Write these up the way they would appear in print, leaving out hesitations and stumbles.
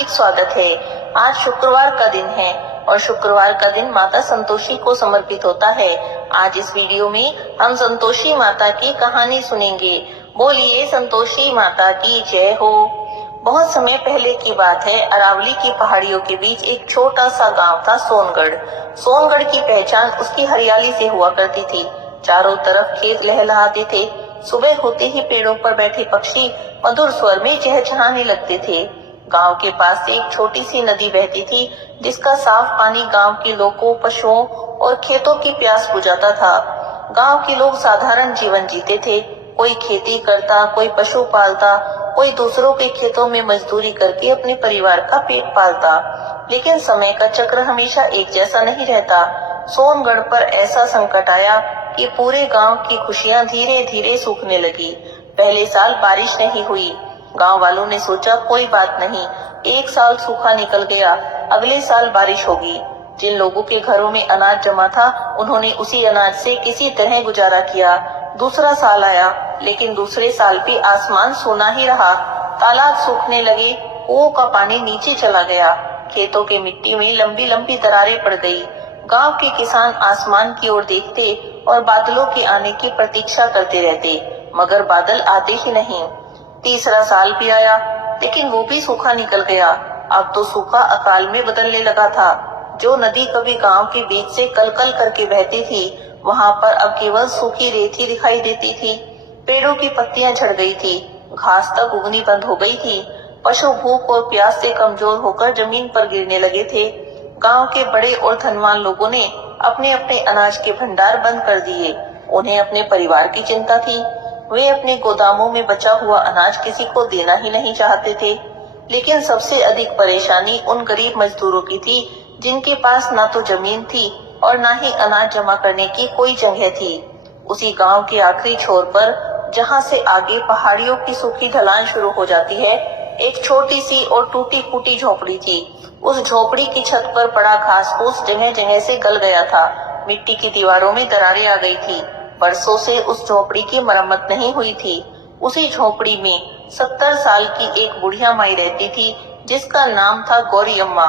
स्वागत है। आज शुक्रवार का दिन है और शुक्रवार का दिन माता संतोषी को समर्पित होता है। आज इस वीडियो में हम संतोषी माता की कहानी सुनेंगे। बोलिए संतोषी माता की जय हो। बहुत समय पहले की बात है। अरावली की पहाड़ियों के बीच एक छोटा सा गांव था, सोनगढ़। सोनगढ़ की पहचान उसकी हरियाली से हुआ करती थी। चारों तरफ खेत लहलहाते थे। सुबह होते ही पेड़ों पर बैठे पक्षी मधुर स्वर में चहचहाने लगते थे। गांव के पास से एक छोटी सी नदी बहती थी, जिसका साफ पानी गांव के लोगों, पशुओं और खेतों की प्यास बुझाता था। गांव के लोग साधारण जीवन जीते थे। कोई खेती करता, कोई पशु पालता, कोई दूसरों के खेतों में मजदूरी करके अपने परिवार का पेट पालता। लेकिन समय का चक्र हमेशा एक जैसा नहीं रहता। सोनगढ़ पर ऐसा संकट आया कि पूरे गांव की खुशियां धीरे धीरे सूखने लगी। पहले साल बारिश नहीं हुई। गांव वालों ने सोचा कोई बात नहीं, एक साल सूखा निकल गया, अगले साल बारिश होगी। जिन लोगों के घरों में अनाज जमा था, उन्होंने उसी अनाज से किसी तरह गुजारा किया। दूसरा साल आया, लेकिन दूसरे साल भी आसमान सूना ही रहा। तालाब सूखने लगे, कुओं का पानी नीचे चला गया, खेतों की मिट्टी में लंबी लंबी दरारें पड़ गई। गांव के किसान आसमान की ओर देखते और बादलों के आने की प्रतीक्षा करते रहते, मगर बादल आते ही नहीं। तीसरा साल भी आया, लेकिन वो भी सूखा निकल गया। अब तो सूखा अकाल में बदलने लगा था। जो नदी कभी गांव के बीच से कलकल करके बहती थी, वहां पर अब केवल सूखी रेत ही दिखाई देती थी। पेड़ों की पत्तियां झड़ गई थी, घास तक उगनी बंद हो गई थी। पशु भूख और प्यास से कमजोर होकर जमीन पर गिरने लगे थे। गांव के बड़े और धनवान लोगों ने अपने अपने अनाज के भंडार बंद कर दिए। उन्हें अपने परिवार की चिंता थी। वे अपने गोदामों में बचा हुआ अनाज किसी को देना ही नहीं चाहते थे। लेकिन सबसे अधिक परेशानी उन गरीब मजदूरों की थी, जिनके पास ना तो जमीन थी और ना ही अनाज जमा करने की कोई जगह थी। उसी गांव के आखिरी छोर पर, जहां से आगे पहाड़ियों की सूखी ढलान शुरू हो जाती है, एक छोटी सी और टूटी फूटी झोपड़ी थी। उस झोपड़ी की छत पर पड़ा घास फूस जगह जगह से गल गया था। मिट्टी की दीवारों में दरारें आ गई थी। बरसों से उस झोपड़ी की मरम्मत नहीं हुई थी। उसी झोपड़ी में 70 साल की एक बुढ़िया माई रहती थी, जिसका नाम था गौरी अम्मा।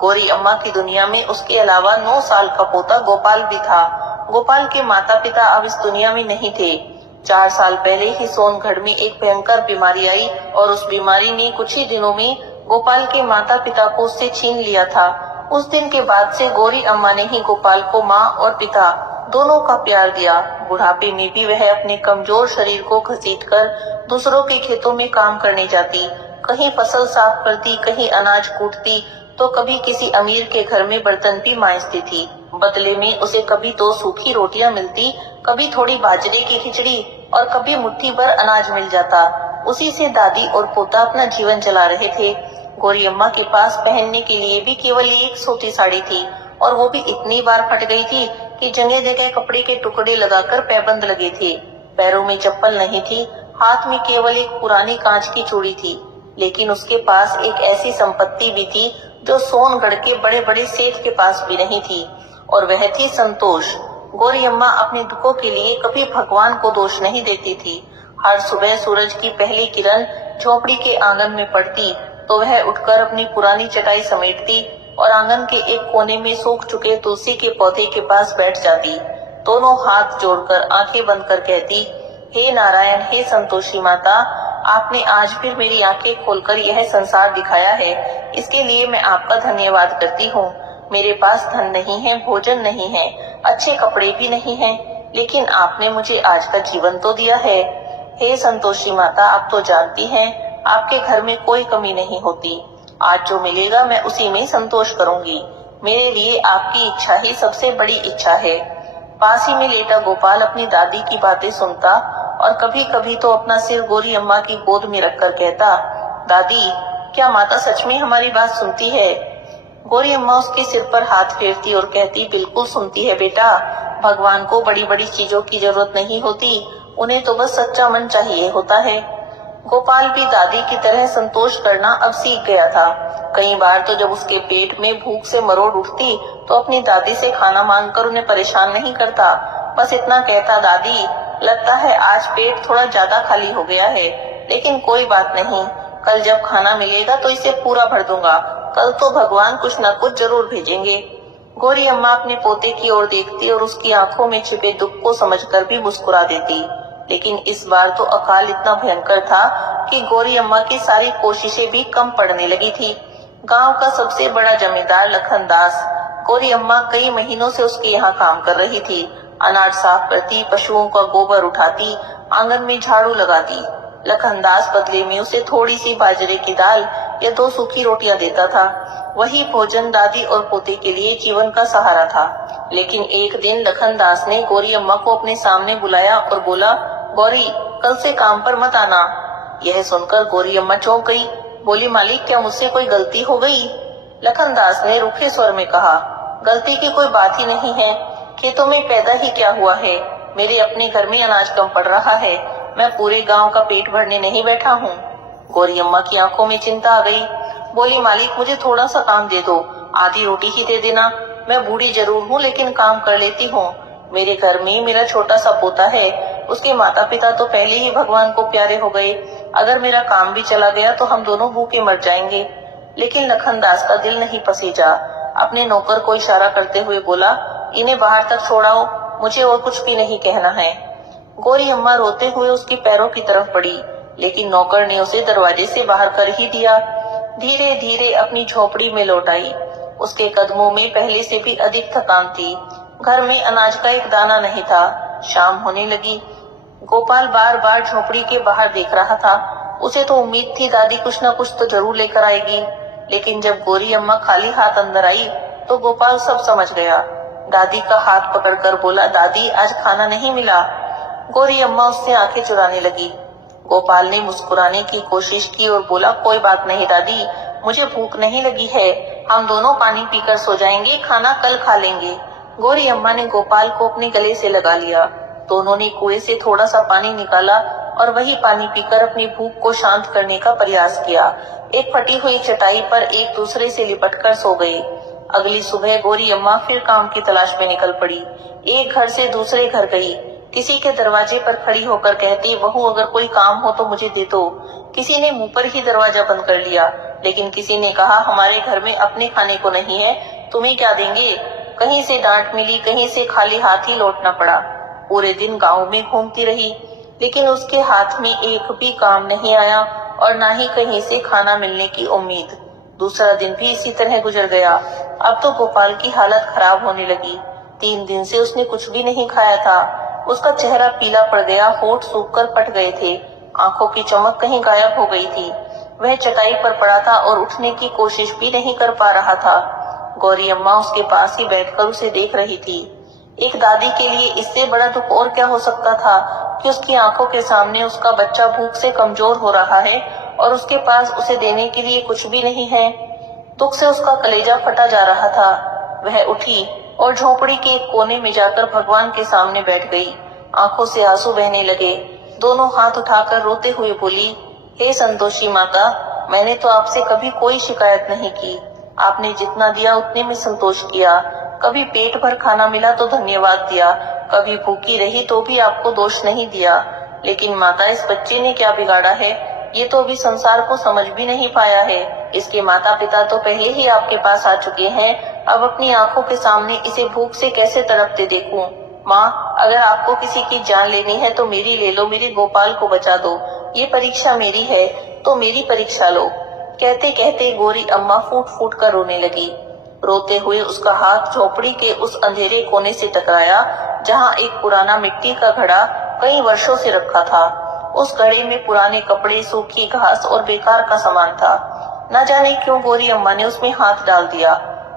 गौरी अम्मा की दुनिया में उसके अलावा 9 साल का पोता गोपाल भी था। गोपाल के माता पिता अब इस दुनिया में नहीं थे। 4 साल पहले ही सोनगढ़ में एक भयंकर बीमारी आई और उस बीमारी ने कुछ ही दिनों में गोपाल के माता पिता को उससे छीन लिया था। उस दिन के बाद से गौरी अम्मा ने ही गोपाल को माँ और पिता दोनों का प्यार दिया। बुढ़ापे में भी वह अपने कमजोर शरीर को घसीटकर दूसरों के खेतों में काम करने जाती। कहीं फसल साफ करती, कहीं अनाज कूटती, तो कभी किसी अमीर के घर में बर्तन भी मांजती थी। बदले में उसे कभी 2 सूखी रोटियां मिलती, कभी थोड़ी बाजरे की खिचड़ी और कभी मुट्ठी भर अनाज मिल जाता। उसी से दादी और पोता अपना जीवन चला रहे थे। गौरी अम्मा के पास पहनने के लिए भी केवल एक सूती साड़ी थी, और वो भी इतनी बार फट गई थी कि जगह जगह कपड़े के टुकड़े लगाकर पैबंद लगे थे। पैरों में चप्पल नहीं थी, हाथ में केवल एक पुरानी कांच की चूड़ी थी। लेकिन उसके पास एक ऐसी संपत्ति भी थी जो सोनगढ़ के बड़े बड़े सेठ के पास भी नहीं थी, और वह थी संतोष। गौरी अम्मा अपने दुखों के लिए कभी भगवान को दोष नहीं देती थी। हर सुबह सूरज की पहली किरण झोपड़ी के आंगन में पड़ती तो वह उठकर अपनी पुरानी चटाई समेटती और आंगन के एक कोने में सूख चुके तुलसी के पौधे के पास बैठ जाती। दोनों हाथ जोड़कर आंखें बंद कर कहती, हे नारायण, हे संतोषी माता, आपने आज फिर मेरी आंखें खोलकर यह संसार दिखाया है। इसके लिए मैं आपका धन्यवाद करती हूँ। मेरे पास धन नहीं है, भोजन नहीं है, अच्छे कपड़े भी नहीं हैं, लेकिन आपने मुझे आज का जीवन तो दिया है। हे संतोषी माता, आप तो जानती हैं आपके घर में कोई कमी नहीं होती। आज जो मिलेगा मैं उसी में संतोष करूंगी। मेरे लिए आपकी इच्छा ही सबसे बड़ी इच्छा है। पास ही में लेटा गोपाल अपनी दादी की बातें सुनता और कभी कभी तो अपना सिर गौरी अम्मा की गोद में रखकर कहता, दादी, क्या माता सच में हमारी बात सुनती है? गौरी अम्मा उसके सिर पर हाथ फेरती और कहती, बिल्कुल सुनती है बेटा। भगवान को बड़ी बड़ी चीजों की जरूरत नहीं होती, उन्हें तो बस सच्चा मन चाहिए होता है। गोपाल भी दादी की तरह संतोष करना अब सीख गया था। कई बार तो जब उसके पेट में भूख से मरोड़ उठती तो अपनी दादी से खाना मांगकर उन्हें परेशान नहीं करता, बस इतना कहता, दादी, लगता है आज पेट थोड़ा ज्यादा खाली हो गया है, लेकिन कोई बात नहीं, कल जब खाना मिलेगा तो इसे पूरा भर दूंगा। कल तो भगवान कुछ न कुछ जरूर भेजेंगे। गौरी अम्मा अपने पोते की ओर देखती और उसकी आंखों में छिपे दुख को समझकर भी मुस्कुरा देती। लेकिन इस बार तो अकाल इतना भयंकर था कि गौरी अम्मा की सारी कोशिशें भी कम पड़ने लगी थी। गांव का सबसे बड़ा जमींदार लखन दास, गौरी अम्मा कई महीनों से उसके यहाँ काम कर रही थी। अनाज साफ करती, पशुओं का गोबर उठाती, आंगन में झाड़ू लगाती। लखनदास बदले में उसे थोड़ी सी बाजरे की दाल या 2 सूखी रोटियां देता था। वही भोजन दादी और पोते के लिए जीवन का सहारा था। लेकिन एक दिन लखनदास ने गौरी अम्मा को अपने सामने बुलाया और बोला, गौरी, कल से काम पर मत आना। यह सुनकर गौरी अम्मा चौंक गई। बोली, मालिक, क्या मुझसे कोई गलती हो गई? लखनदास ने रूखे स्वर में कहा, गलती की कोई बात ही नहीं है। खेतों में पैदा ही क्या हुआ है? मेरे अपने घर में अनाज कम पड़ रहा है। मैं पूरे गांव का पेट भरने नहीं बैठा हूँ। गौरी अम्मा की आंखों में चिंता आ गई। बोली, मालिक, मुझे थोड़ा सा काम दे दो, आधी रोटी ही दे देना। मैं बूढ़ी जरूर हूँ लेकिन काम कर लेती हूँ। मेरे घर में मेरा छोटा सा पोता है, उसके माता पिता तो पहले ही भगवान को प्यारे हो गए। अगर मेरा काम भी चला गया तो हम दोनों भूखे मर जाएंगे। लेकिन लखनदास का दिल नहीं पसीजा। अपने नौकर को इशारा करते हुए बोला, इन्हें बाहर तक छोड़ाओ, मुझे और कुछ भी नहीं कहना है। गौरी अम्मा रोते हुए उसके पैरों की तरफ बढ़ी, लेकिन नौकर ने उसे दरवाजे से बाहर कर ही दिया। धीरे धीरे अपनी झोपड़ी में लौट आई। उसके कदमों में पहले से भी अधिक थकान थी। घर में अनाज का एक दाना नहीं था। शाम होने लगी। गोपाल बार बार झोपड़ी के बाहर देख रहा था। उसे तो उम्मीद थी दादी कुछ न कुछ तो जरूर लेकर आएगी। लेकिन जब गौरी अम्मा खाली हाथ अंदर आई तो गोपाल सब समझ गया। दादी का हाथ पकड़कर बोला, दादी, आज खाना नहीं मिला। गौरी अम्मा उससे आंखें चुराने लगी। गोपाल ने मुस्कुराने की कोशिश की और बोला, कोई बात नहीं दादी, मुझे भूख नहीं लगी है। हम दोनों पानी पीकर सो जाएंगे, खाना कल खा लेंगे। गौरी अम्मा ने गोपाल को अपने गले से लगा लिया। दोनों ने कुएं से थोड़ा सा पानी निकाला और वही पानी पीकर अपनी भूख को शांत करने का प्रयास किया। एक फटी हुई चटाई पर एक दूसरे से लिपटकर सो गए। अगली सुबह गौरी अम्मा फिर काम की तलाश में निकल पड़ी। एक घर से दूसरे घर गई। किसी के दरवाजे पर खड़ी होकर कहती, बहू, अगर कोई काम हो तो मुझे दे दो। किसी ने मुंह पर ही दरवाजा बंद कर लिया। लेकिन किसी ने कहा, हमारे घर में अपने खाने को नहीं है, तुम्हें क्या देंगे। कहीं से डांट मिली, कहीं से खाली हाथ ही लौटना पड़ा। पूरे दिन गांव में घूमती रही, लेकिन उसके हाथ में एक भी काम नहीं आया और ना ही कहीं से खाना मिलने की उम्मीद। दूसरा दिन भी इसी तरह गुजर गया। अब तो गोपाल की हालत खराब होने लगी। 3 दिन से उसने कुछ भी नहीं खाया था। उसका चेहरा पीला पड़ गया, होंठ सूखकर फट गए थे, आंखों की चमक कहीं गायब हो गई थी। वह चटाई पर पड़ा था और उठने की कोशिश भी नहीं कर पा रहा था। गौरी अम्मा उसके पास ही बैठकर उसे देख रही थी। एक दादी के लिए इससे बड़ा दुख और क्या हो सकता था कि उसकी आंखों के सामने उसका बच्चा भूख से कमजोर हो रहा है और उसके पास उसे देने के लिए कुछ भी नहीं है। दुख से उसका कलेजा फटा जा रहा था। वह उठी और झोपड़ी के एक कोने में जाकर भगवान के सामने बैठ गई। आंखों से आंसू बहने लगे। दोनों हाथ उठाकर रोते हुए बोली, हे संतोषी माता, मैंने तो आपसे कभी कोई शिकायत नहीं की। आपने जितना दिया उतने में संतोष किया। कभी पेट भर खाना मिला तो धन्यवाद दिया, कभी भूखी रही तो भी आपको दोष नहीं दिया। लेकिन माता, इस बच्चे ने क्या बिगाड़ा है? ये तो अभी संसार को समझ भी नहीं पाया है। इसके माता पिता तो पहले ही आपके पास आ चुके हैं। अब अपनी आंखों के सामने इसे भूख से कैसे तड़पते देखूं? माँ, अगर आपको किसी की जान लेनी है तो मेरी ले लो, मेरे गोपाल को बचा दो। ये परीक्षा मेरी है तो मेरी परीक्षा लो। कहते कहते गौरी अम्मा फूट फूट कर रोने लगी। रोते हुए उसका हाथ झोपड़ी के उस अंधेरे कोने से टकराया जहाँ एक पुराना मिट्टी का घड़ा कई वर्षों से रखा था। उस घड़े में पुराने कपड़े, सूखी घास और बेकार का सामान था। न जाने क्यों गौरी अम्मा ने उसमें हाथ डाल दिया।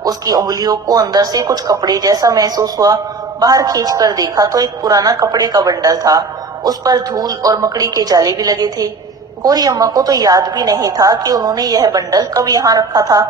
उसकी उंगलियों को अंदर से कुछ कपड़े जैसा महसूस हुआ। बाहर खींचकर देखा तो एक पुराना कपड़े का बंडल था। उस पर धूल और मकड़ी के जाले भी लगे थे। गौरी अम्मा को तो याद भी नहीं था कि उन्होंने यह बंडल कब यहाँ रखा था।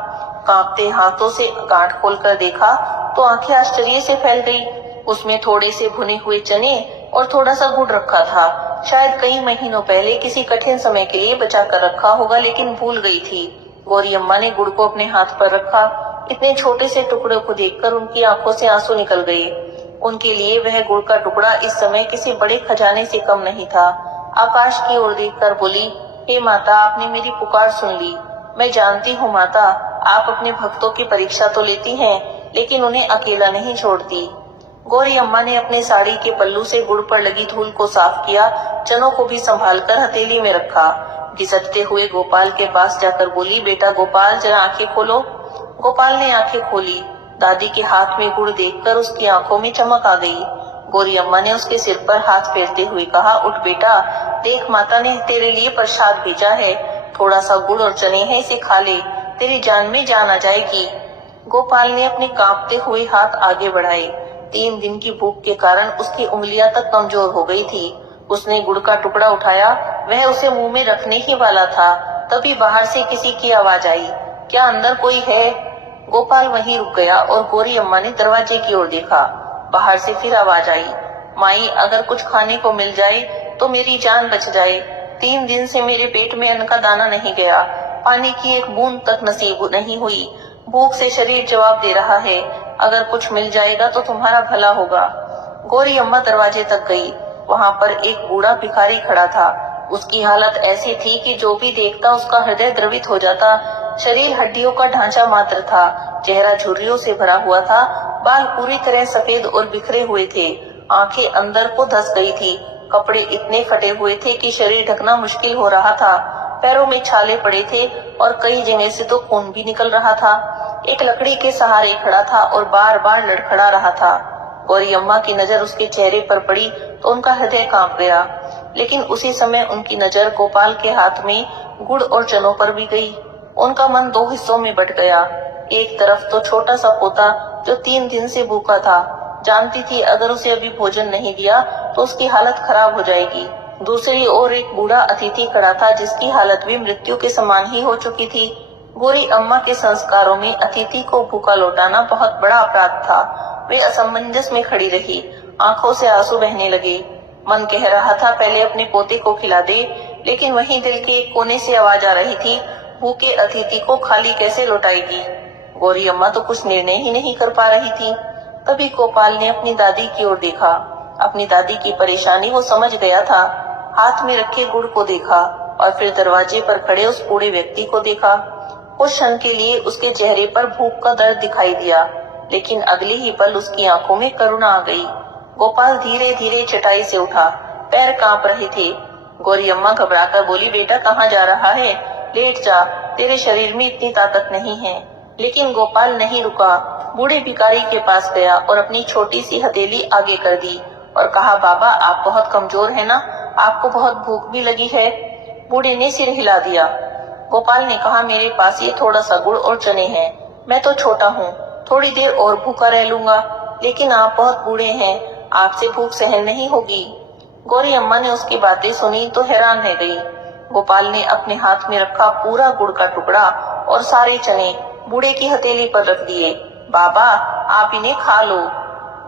कांपते हाथों से गांठ खोलकर देखा तो आंखें आश्चर्य से फैल गई। उसमें थोड़े से भुने हुए चने और थोड़ा सा गुड़ रखा था। शायद कई महीनों पहले किसी कठिन समय के लिए बचा कर रखा होगा, लेकिन भूल गई थी। गौरी अम्मा ने गुड़ को अपने हाथ पर रखा। इतने छोटे से टुकड़े को देखकर उनकी आंखों से आंसू निकल गए। उनके लिए वह गुड़ का टुकड़ा इस समय किसी बड़े खजाने से कम नहीं था। आकाश की ओर देखकर बोली, हे माता, आपने मेरी पुकार सुन ली। मैं जानती हूँ माता, आप अपने भक्तों की परीक्षा तो लेती हैं, लेकिन उन्हें अकेला नहीं छोड़ती। गौरी अम्मा ने अपने साड़ी के पल्लू से गुड़ पर लगी धूल को साफ किया, चनों को भी संभालकर हथेली में रखा। घिसटते हुए गोपाल के पास जाकर बोली, बेटा गोपाल, जरा आंखें खोलो। गोपाल ने आंखें खोली। दादी के हाथ में गुड़ देखकर उसकी आंखों में चमक आ गई। गौरी अम्मा ने उसके सिर पर हाथ फेरते हुए कहा, उठ बेटा, देख माता ने तेरे लिए प्रसाद भेजा है, थोड़ा सा गुड़ और चने हैं, इसे खा ले, तेरी जान में जान आ जाएगी। गोपाल ने अपने कांपते हुए हाथ आगे बढ़ाए। 3 दिन की भूख के कारण उसकी उंगलियां तक कमजोर हो गई थी। उसने गुड़ का टुकड़ा उठाया, वह उसे मुंह में रखने ही वाला था, तभी बाहर से किसी की आवाज आई, क्या अंदर कोई है? गोपाल वहीं रुक गया और गौरी अम्मा ने दरवाजे की ओर देखा। बाहर से फिर आवाज आई, माई, अगर कुछ खाने को मिल जाए तो मेरी जान बच जाए। 3 दिन से मेरे पेट में अन्न का दाना नहीं गया, पानी की एक बूंद तक नसीब नहीं हुई। भूख से शरीर जवाब दे रहा है, अगर कुछ मिल जाएगा तो तुम्हारा भला होगा। गौरी अम्मा दरवाजे तक गई। वहां पर एक बूढ़ा भिखारी खड़ा था। उसकी हालत ऐसी थी कि जो भी देखता उसका हृदय द्रवित हो जाता। शरीर हड्डियों का ढांचा मात्र था, चेहरा झुर्रियों से भरा हुआ था, बाल पूरी तरह सफेद और बिखरे हुए थे, आंखें अंदर को धंस गई थी, कपड़े इतने फटे हुए थे कि शरीर ढकना मुश्किल हो रहा था, पैरों में छाले पड़े थे और कई जगह से तो खून भी निकल रहा था। एक लकड़ी के सहारे खड़ा था और बार बार लड़खड़ा रहा था। गौरी अम्मा की नजर उसके चेहरे पर पड़ी तो उनका हृदय कांप गया, लेकिन उसी समय उनकी नजर गोपाल के हाथ में गुड़ और चनों पर भी गई। उनका मन 2 हिस्सों में बट गया। एक तरफ तो छोटा सा पोता जो 3 दिन से भूखा था, जानती थी अगर उसे अभी भोजन नहीं दिया तो उसकी हालत खराब हो जाएगी। दूसरी ओर एक बूढ़ा अतिथि खड़ा था जिसकी हालत भी मृत्यु के समान ही हो चुकी थी। गौरी अम्मा के संस्कारों में अतिथि को भूखा लौटाना बहुत बड़ा अपराध था। वे असमंजस में खड़ी रही, आंखों से आंसू बहने लगे। मन कह रहा था पहले अपने पोते को खिला दे, लेकिन वहीं दिल के एक कोने से आवाज आ रही थी, भूखे अतिथि को खाली कैसे लौटाएगी। गौरी अम्मा तो कुछ निर्णय ही नहीं कर पा रही थी। तभी गोपाल ने अपनी दादी की ओर देखा। अपनी दादी की परेशानी वो समझ गया था। हाथ में रखे गुड़ को देखा और फिर दरवाजे पर खड़े उस बूढ़े व्यक्ति को देखा। कुछ क्षण के लिए उसके चेहरे पर भूख का दर्द दिखाई दिया, लेकिन अगले ही पल उसकी आंखों में करुणा आ गई। गोपाल धीरे धीरे चटाई से उठा, पैर कांप रहे थे। गौरी अम्मा घबराकर बोली, बेटा कहाँ जा रहा है? लेट जा, तेरे शरीर में इतनी ताकत नहीं है। लेकिन गोपाल नहीं रुका, बूढ़े भिखारी के पास गया और अपनी छोटी सी हथेली आगे कर दी और कहा, बाबा आप बहुत कमजोर है ना, आपको बहुत भूख भी लगी है। बूढ़े ने सिर हिला दिया। गोपाल ने कहा, मेरे पास ये थोड़ा सा गुड़ और चने हैं, मैं तो छोटा हूँ, थोड़ी देर और भूखा रह लूंगा, लेकिन आप बहुत बूढ़े हैं, आपसे भूख सहन नहीं होगी। गौरी अम्मा ने उसकी बातें सुनी तो हैरान रह गई। गोपाल ने अपने हाथ में रखा पूरा गुड़ का टुकड़ा और सारे चने बूढ़े की हथेली पर रख दिए। बाबा आप इन्हें खा लो।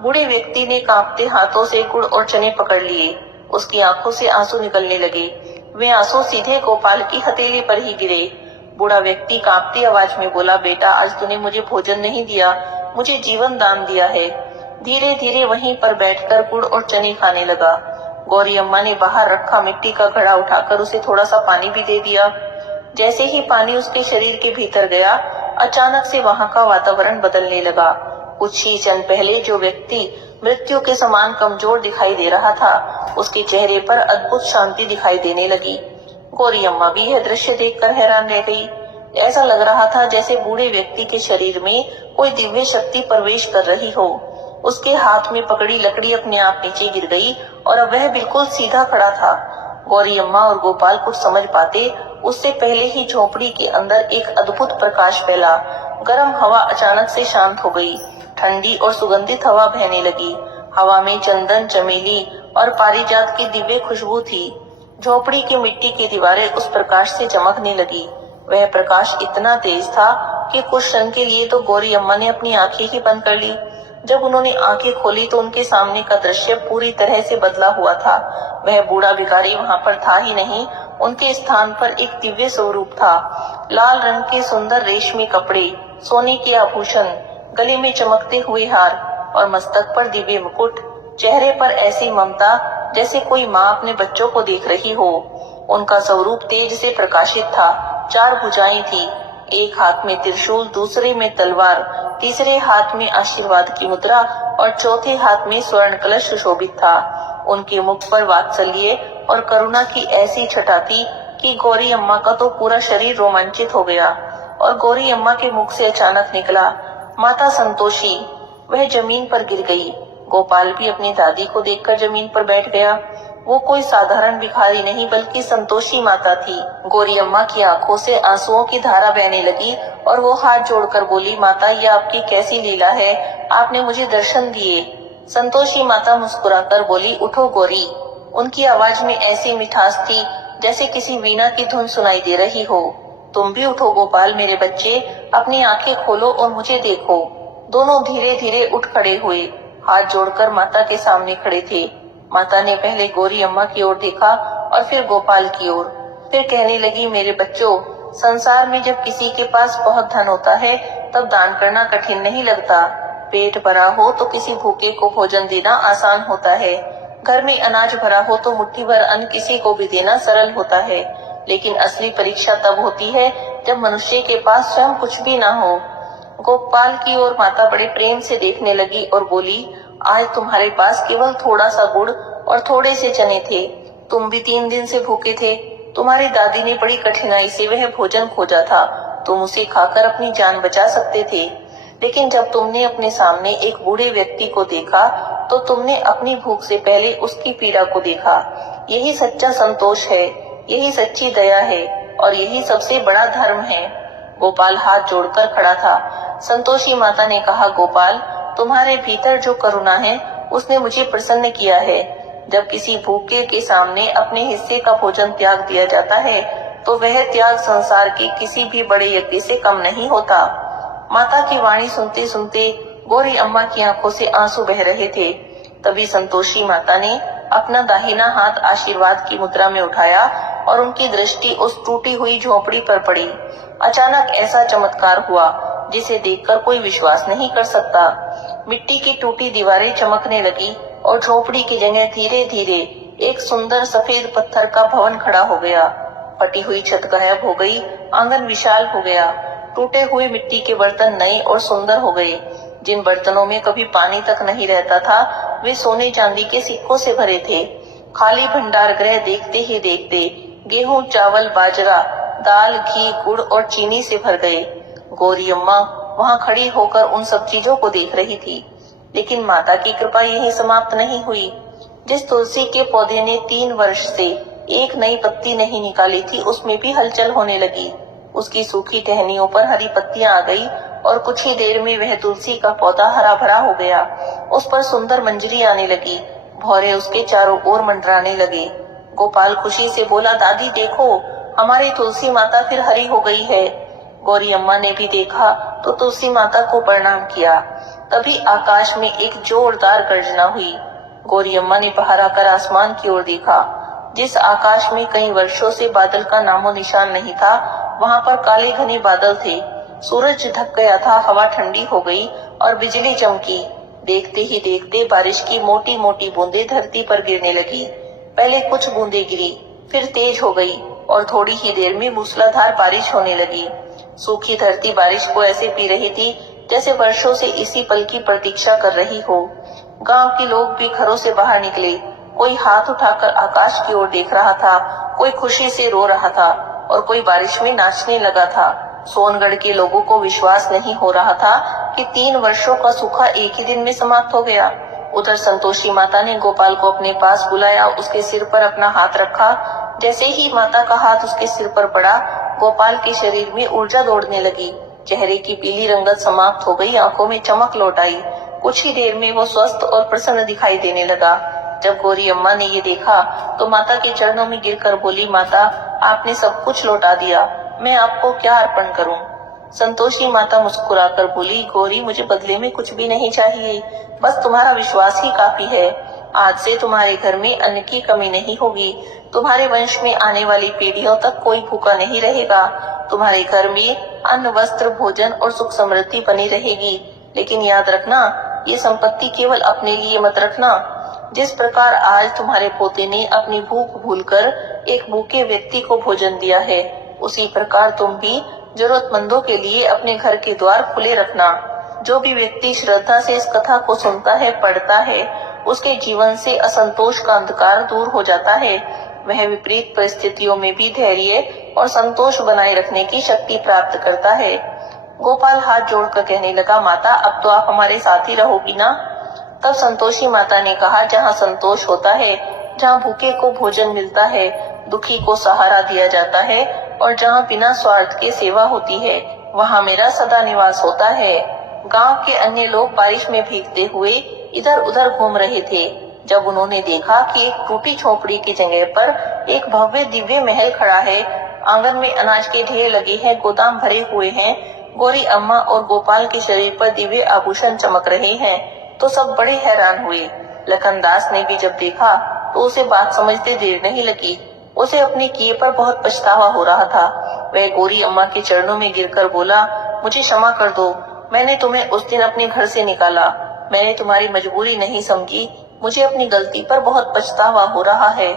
बूढ़े व्यक्ति ने कांपते हाथों से गुड़ और चने पकड़ लिए। उसकी आंखों से आंसू निकलने लगे। वे आंसू सीधे गोपाल की हथेली पर ही गिरे। बूढ़ा व्यक्ति कांपती आवाज में बोला, बेटा आज तूने मुझे भोजन नहीं दिया, मुझे जीवन दान दिया है। धीरे धीरे वहीं पर बैठकर गुड़ और चने खाने लगा। गौरी अम्मा ने बाहर रखा मिट्टी का घड़ा उठाकर उसे थोड़ा सा पानी भी दे दिया। जैसे ही पानी उसके शरीर के भीतर गया, अचानक से वहां का वातावरण बदलने लगा। कुछ ही क्षण पहले जो व्यक्ति मृत्यु के समान कमजोर दिखाई दे रहा था, उसके चेहरे पर अद्भुत शांति दिखाई देने लगी। गौरी अम्मा भी यह दृश्य देखकर हैरान रह गई। ऐसा लग रहा था जैसे बूढ़े व्यक्ति के शरीर में कोई दिव्य शक्ति प्रवेश कर रही हो। उसके हाथ में पकड़ी लकड़ी अपने आप नीचे गिर गई और अब वह बिल्कुल सीधा खड़ा था। गौरी अम्मा और गोपाल कुछ समझ पाते उससे पहले ही झोपड़ी के अंदर एक अद्भुत प्रकाश फैला। गर्म हवा अचानक से शांत हो गई। ठंडी और सुगंधित हवा बहने लगी। हवा में चंदन, चमेली और पारिजात की दिव्य खुशबू थी। झोपड़ी की मिट्टी की दीवारें उस प्रकाश से चमकने लगी। वह प्रकाश इतना तेज था कि कुछ क्षण के लिए तो गौरी अम्मा ने अपनी आंखें ही बंद कर ली। जब उन्होंने आंखें खोली तो उनके सामने का दृश्य पूरी तरह से बदला हुआ था। वह बूढ़ा भिखारी वहां पर था ही नहीं, उनके स्थान पर एक दिव्य स्वरूप था। लाल रंग के सुंदर रेशमी कपड़े, सोने के आभूषण, गले में चमकते हुए हार और मस्तक पर दिव्य मुकुट। चेहरे पर ऐसी ममता जैसे कोई माँ अपने बच्चों को देख रही हो। उनका स्वरूप तेज से प्रकाशित था। 4 भुजाएं थी, एक हाथ में त्रिशूल, दूसरे में तलवार, तीसरे हाथ में आशीर्वाद की मुद्रा और चौथे हाथ में स्वर्ण कलश सुशोभित था। उनके मुख पर वात्सल्य और करुणा की ऐसी छटा थी कि गौरी अम्मा का तो पूरा शरीर रोमांचित हो गया। और गौरी अम्मा के मुख से अचानक निकला, माता संतोषी। वह जमीन पर गिर गई। गोपाल भी अपनी दादी को देखकर जमीन पर बैठ गया। वो कोई साधारण भिखारी नहीं बल्कि संतोषी माता थी। गौरी अम्मा की आंखों से आंसुओं की धारा बहने लगी और वो हाथ जोड़कर बोली, माता ये आपकी कैसी लीला है, आपने मुझे दर्शन दिए। संतोषी माता मुस्कुराकर बोली, उठो गौरी। उनकी आवाज में ऐसी मिठास थी जैसे किसी वीणा की धुन सुनाई दे रही हो। तुम भी उठो गोपाल मेरे बच्चे, अपनी आंखें खोलो और मुझे देखो। दोनों धीरे धीरे उठ खड़े हुए, हाथ जोड़कर माता के सामने खड़े थे। माता ने पहले गौरी अम्मा की ओर देखा और फिर गोपाल की ओर। फिर कहने लगी, मेरे बच्चों, संसार में जब किसी के पास बहुत धन होता है तब दान करना कठिन नहीं लगता। पेट भरा हो तो किसी भूखे को भोजन देना आसान होता है। घर में अनाज भरा हो तो मुट्ठी भर अन्न किसी को भी देना सरल होता है। लेकिन असली परीक्षा तब होती है जब मनुष्य के पास स्वयं कुछ भी ना हो। गोपाल की ओर माता बड़े प्रेम से देखने लगी और बोली, आज तुम्हारे पास केवल थोड़ा सा गुड़ और थोड़े से चने थे। तुम भी 3 दिन से भूखे थे। तुम्हारी दादी ने बड़ी कठिनाई से वह भोजन खोजा था। तुम उसे खाकर अपनी जान बचा सकते थे। लेकिन जब तुमने अपने सामने एक बूढ़े व्यक्ति को देखा तो तुमने अपनी भूख से पहले उसकी पीड़ा को देखा। यही सच्चा संतोष है, यही सच्ची दया है और यही सबसे बड़ा धर्म है। गोपाल हाथ जोड़कर खड़ा था। संतोषी माता ने कहा, गोपाल, तुम्हारे भीतर जो करुणा है उसने मुझे प्रसन्न किया है। जब किसी भूखे के सामने अपने हिस्से का भोजन त्याग दिया जाता है तो वह त्याग संसार के किसी भी बड़े यज्ञ से कम नहीं होता। माता की वाणी सुनते सुनते गौरी अम्मा की आंखों से आंसू बह रहे थे। तभी संतोषी माता ने अपना दाहिना हाथ आशीर्वाद की मुद्रा में उठाया और उनकी दृष्टि उस टूटी हुई झोपड़ी पर पड़ी। अचानक ऐसा चमत्कार हुआ जिसे देखकर कोई विश्वास नहीं कर सकता। मिट्टी की टूटी दीवारें चमकने लगी और झोपड़ी की जगह धीरे धीरे एक सुंदर सफेद पत्थर का भवन खड़ा हो गया। फटी हुई छत गायब हो गई, आंगन विशाल हो गया। टूटे हुए मिट्टी के बर्तन नए और सुंदर हो गए। जिन बर्तनों में कभी पानी तक नहीं रहता था वे सोने चांदी के सिक्कों से भरे थे। खाली भंडार गृह देखते ही देखते गेहूं, चावल, बाजरा, दाल, घी, गुड़ और चीनी से भर गए। गौरी अम्मा वहां खड़ी होकर उन सब चीजों को देख रही थी। लेकिन माता की कृपा यहीं समाप्त नहीं हुई। जिस तुलसी के पौधे ने 3 वर्ष से एक नई पत्ती नहीं निकाली थी उसमें भी हलचल होने लगी। उसकी सूखी टहनियों पर हरी पत्तियां आ गई और कुछ ही देर में वह तुलसी का पौधा हरा भरा हो गया। उस पर सुंदर मंजरी आने लगी, भौरे उसके चारों ओर मंडराने लगे। गोपाल खुशी से बोला, दादी देखो, हमारी तुलसी माता फिर हरी हो गई है। गौरी अम्मा ने भी देखा तो तुलसी माता को प्रणाम किया। तभी आकाश में एक जोरदार गर्जना हुई। गौरी अम्मा ने पहरा कर आसमान की ओर देखा। जिस आकाश में कई वर्षों से बादल का नामो निशान नहीं था वहां पर काले घने बादल थे। सूरज ढक गया था, हवा ठंडी हो गई और बिजली चमकी। देखते ही देखते बारिश की मोटी मोटी बूंदें धरती पर गिरने लगी। पहले कुछ बूंदें गिरी, फिर तेज हो गई और थोड़ी ही देर में मूसलाधार बारिश होने लगी। सूखी धरती बारिश को ऐसे पी रही थी जैसे वर्षों से इसी पल की प्रतीक्षा कर रही हो। गांव के लोग भी घरों से बाहर निकले। कोई हाथ उठाकर आकाश की ओर देख रहा था, कोई खुशी से रो रहा था और कोई बारिश में नाचने लगा था। सोनगढ़ के लोगों को विश्वास नहीं हो रहा था कि 3 वर्षों का सूखा एक ही दिन में समाप्त हो गया। उधर संतोषी माता ने गोपाल को अपने पास बुलाया, उसके सिर पर अपना हाथ रखा। जैसे ही माता का हाथ उसके सिर पर पड़ा, गोपाल के शरीर में ऊर्जा दौड़ने लगी। चेहरे की पीली रंगत समाप्त हो गई, आंखों में चमक लौट आई। कुछ ही देर में वो स्वस्थ और प्रसन्न दिखाई देने लगा। जब गौरी अम्मा ने ये देखा तो माता के चरणों में गिरकर बोली, माता आपने सब कुछ लौटा दिया, मैं आपको क्या अर्पण करूं? संतोषी माता मुस्कुराकर बोली, गौरी मुझे बदले में कुछ भी नहीं चाहिए, बस तुम्हारा विश्वास ही काफी है। आज से तुम्हारे घर में अन्न की कमी नहीं होगी। तुम्हारे वंश में आने वाली पीढ़ियों तक कोई भूखा नहीं रहेगा। तुम्हारे घर में अन्न, वस्त्र, भोजन और सुख समृद्धि बनी रहेगी। लेकिन याद रखना, ये संपत्ति केवल अपने लिए मत रखना। जिस प्रकार आज तुम्हारे पोते ने अपनी भूख भूलकर एक भूखे व्यक्ति को भोजन दिया है, उसी प्रकार तुम भी जरूरतमंदों के लिए अपने घर के द्वार खुले रखना। जो भी व्यक्ति श्रद्धा से इस कथा को सुनता है, पढ़ता है, उसके जीवन से असंतोष का अंधकार दूर हो जाता है। वह विपरीत परिस्थितियों में भी धैर्य और संतोष बनाए रखने की शक्ति प्राप्त करता है। गोपाल हाथ जोड़कर कहने लगा, माता अब तो आप हमारे साथ ही रहोगी ना? तब संतोषी माता ने कहा, जहाँ संतोष होता है, जहाँ भूखे को भोजन मिलता है, दुखी को सहारा दिया जाता है और जहाँ बिना स्वार्थ के सेवा होती है, वहाँ मेरा सदा निवास होता है। गांव के अन्य लोग बारिश में भीगते हुए इधर उधर घूम रहे थे। जब उन्होंने देखा कि एक टूटी झोपड़ी की जगह पर एक भव्य दिव्य महल खड़ा है, आंगन में अनाज के ढेर लगे हैं, गोदाम भरे हुए हैं, गौरी अम्मा और गोपाल के शरीर पर दिव्य आभूषण चमक रहे हैं, तो सब बड़े हैरान हुए। लखनदास ने भी जब देखा तो उसे बात समझते देर नहीं लगी। उसे अपने किए पर बहुत पछतावा हो रहा था। वह गौरी अम्मा के चरणों में गिरकर बोला, मुझे क्षमा कर दो, मैंने तुम्हें उस दिन अपने घर से निकाला, मैंने तुम्हारी मजबूरी नहीं समझी, मुझे अपनी गलती पर बहुत पछतावा हो रहा है।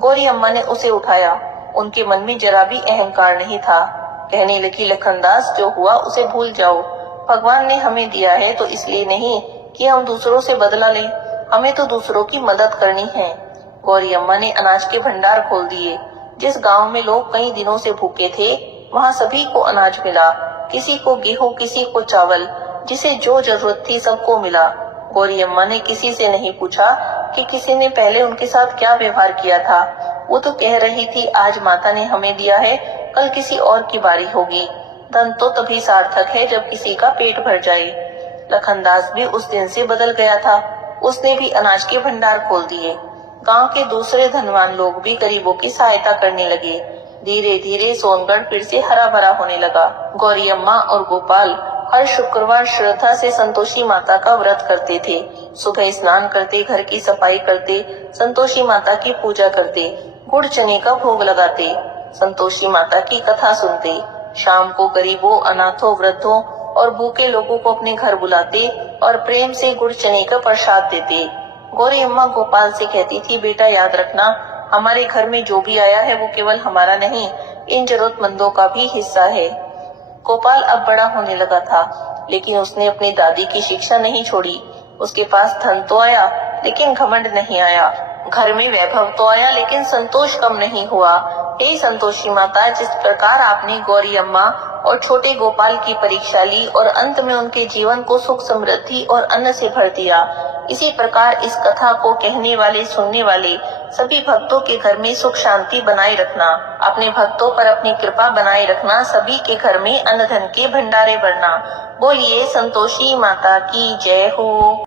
गौरी अम्मा ने उसे उठाया, उनके मन में जरा भी अहंकार नहीं था। कहने लगी, लखनदास जो हुआ उसे भूल जाओ, भगवान ने हमें दिया है तो इसलिए नहीं कि हम दूसरों से बदला लें, हमें तो दूसरों की मदद करनी है। गौरी अम्मा ने अनाज के भंडार खोल दिए। जिस गांव में लोग कई दिनों से भूखे थे, वहां सभी को अनाज मिला, किसी को गेहूं, किसी को चावल, जिसे जो जरूरत थी सबको मिला। गौरी अम्मा ने किसी से नहीं पूछा कि किसी ने पहले उनके साथ क्या व्यवहार किया था। वो तो कह रही थी, आज माता ने हमें दिया है, कल किसी और की बारी होगी। धन तो तभी सार्थक है जब किसी का पेट भर जाए। लखनदास भी उस दिन से बदल गया था। उसने भी अनाज के भंडार खोल दिए। गांव के दूसरे धनवान लोग भी गरीबों की सहायता करने लगे। धीरे धीरे सोनगढ़ फिर से हरा भरा होने लगा। गौरी अम्मा और गोपाल हर शुक्रवार श्रद्धा से संतोषी माता का व्रत करते थे। सुबह स्नान करते, घर की सफाई करते, संतोषी माता की पूजा करते, गुड़ चने का भोग लगाते, संतोषी माता की कथा सुनते। शाम को गरीबों, अनाथों, वृद्धों और भूखे लोगों को अपने घर बुलाते और प्रेम से गुड़ चने का प्रसाद देते। गौरी अम्मा गोपाल से कहती थी, बेटा याद रखना, हमारे घर में जो भी आया है वो केवल हमारा नहीं, इन जरूरतमंदों का भी हिस्सा है। गोपाल अब बड़ा होने लगा था, लेकिन उसने अपनी दादी की शिक्षा नहीं छोड़ी। उसके पास धन तो आया, लेकिन घमंड नहीं आया। घर में वैभव तो आया, लेकिन संतोष कम नहीं हुआ। हे संतोषी माता, जिस प्रकार आपने गौरी अम्मा और छोटे गोपाल की परीक्षा ली और अंत में उनके जीवन को सुख, समृद्धि और अन्न से भर दिया, इसी प्रकार इस कथा को कहने वाले, सुनने वाले सभी भक्तों के घर में सुख शांति बनाए रखना। अपने भक्तों पर अपनी कृपा बनाए रखना। सभी के घर में अन्न धन के भंडारे भरना। बोलिए संतोषी माता की जय हो।